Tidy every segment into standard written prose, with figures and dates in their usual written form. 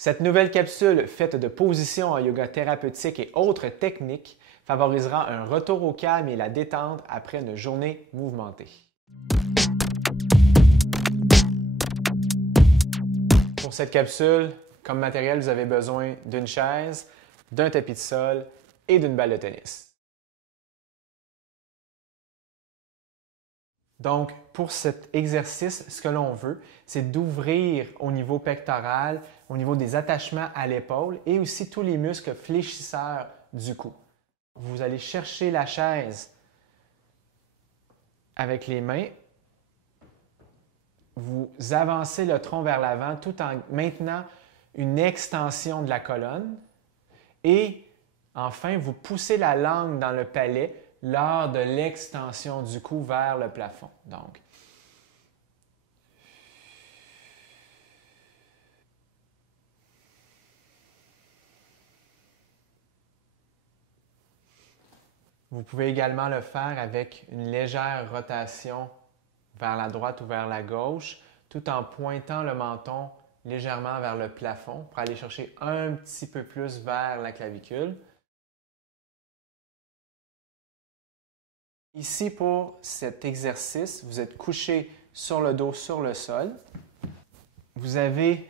Cette nouvelle capsule faite de positions en yoga thérapeutique et autres techniques favorisera un retour au calme et la détente après une journée mouvementée. Pour cette capsule, comme matériel, vous avez besoin d'une chaise, d'un tapis de sol et d'une balle de tennis. Donc, pour cet exercice, ce que l'on veut, c'est d'ouvrir au niveau pectoral, au niveau des attachements à l'épaule et aussi tous les muscles fléchisseurs du cou. Vous allez chercher la chaise avec les mains. Vous avancez le tronc vers l'avant tout en maintenant une extension de la colonne. Et enfin, vous poussez la langue dans le palais lors de l'extension du cou vers le plafond. Donc, vous pouvez également le faire avec une légère rotation vers la droite ou vers la gauche, tout en pointant le menton légèrement vers le plafond pour aller chercher un petit peu plus vers la clavicule. Ici, pour cet exercice, vous êtes couché sur le dos, sur le sol. Vous avez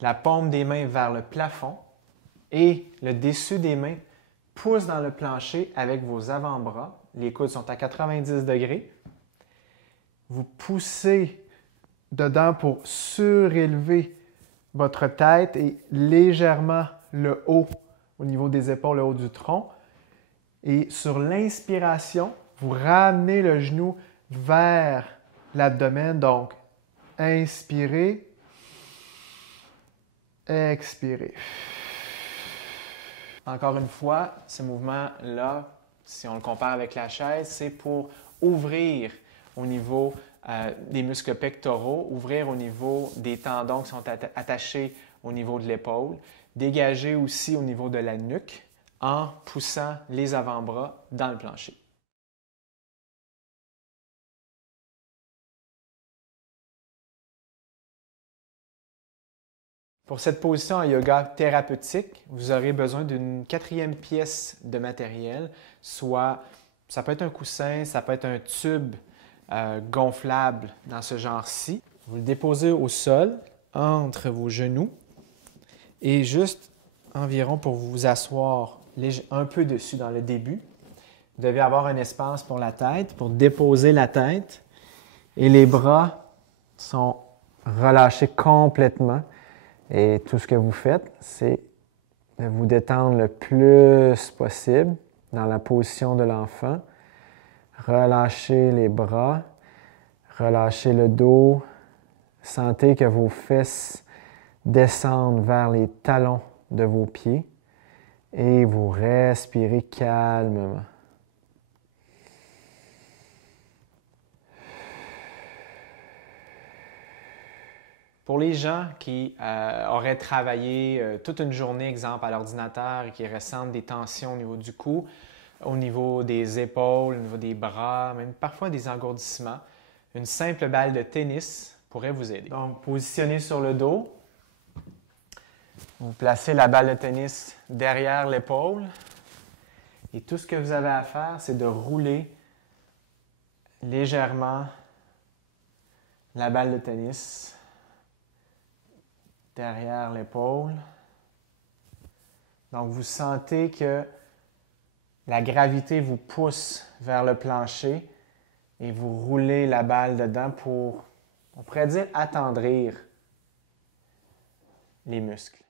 la paume des mains vers le plafond et le dessus des mains pousse dans le plancher avec vos avant-bras. Les coudes sont à 90 degrés. Vous poussez dedans pour surélever votre tête et légèrement le haut au niveau des épaules, le haut du tronc. Et sur l'inspiration, vous ramenez le genou vers l'abdomen. Donc, inspirez, expirez. Encore une fois, ce mouvement-là, si on le compare avec la chaise, c'est pour ouvrir au niveau des muscles pectoraux, ouvrir au niveau des tendons qui sont attachés au niveau de l'épaule, dégager aussi au niveau de la nuque en poussant les avant-bras dans le plancher. Pour cette position en yoga thérapeutique, vous aurez besoin d'une quatrième pièce de matériel, soit ça peut être un coussin, ça peut être un tube gonflable dans ce genre-ci. Vous le déposez au sol entre vos genoux et juste environ pour vous asseoir un peu dessus dans le début. Vous devez avoir un espace pour la tête, pour déposer la tête et les bras sont relâchés complètement. Et tout ce que vous faites, c'est de vous détendre le plus possible dans la position de l'enfant. Relâchez les bras, relâchez le dos. Sentez que vos fesses descendent vers les talons de vos pieds et vous respirez calmement. Pour les gens qui auraient travaillé toute une journée, exemple, à l'ordinateur et qui ressentent des tensions au niveau du cou, au niveau des épaules, au niveau des bras, même parfois des engourdissements, une simple balle de tennis pourrait vous aider. Donc, positionnez sur le dos. Vous placez la balle de tennis derrière l'épaule. Et tout ce que vous avez à faire, c'est de rouler légèrement la balle de tennis derrière l'épaule. Donc, vous sentez que la gravité vous pousse vers le plancher et vous roulez la balle dedans pour, on pourrait dire, attendrir les muscles.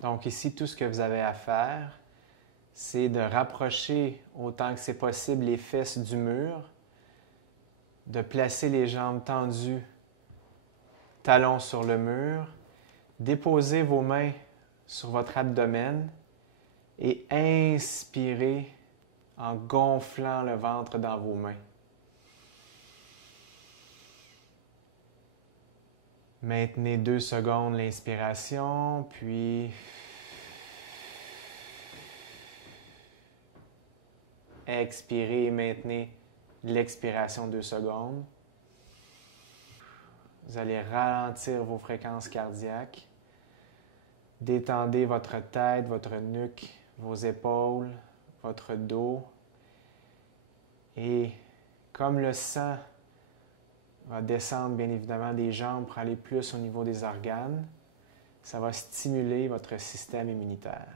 Donc ici, tout ce que vous avez à faire, c'est de rapprocher autant que c'est possible les fesses du mur, de placer les jambes tendues, talons sur le mur, déposer vos mains sur votre abdomen et inspirez en gonflant le ventre dans vos mains. Maintenez 2 secondes l'inspiration, puis expirez et maintenez l'expiration 2 secondes. Vous allez ralentir vos fréquences cardiaques. Détendez votre tête, votre nuque, vos épaules, votre dos. Et comme le sang va descendre bien évidemment des jambes pour aller plus au niveau des organes, ça va stimuler votre système immunitaire.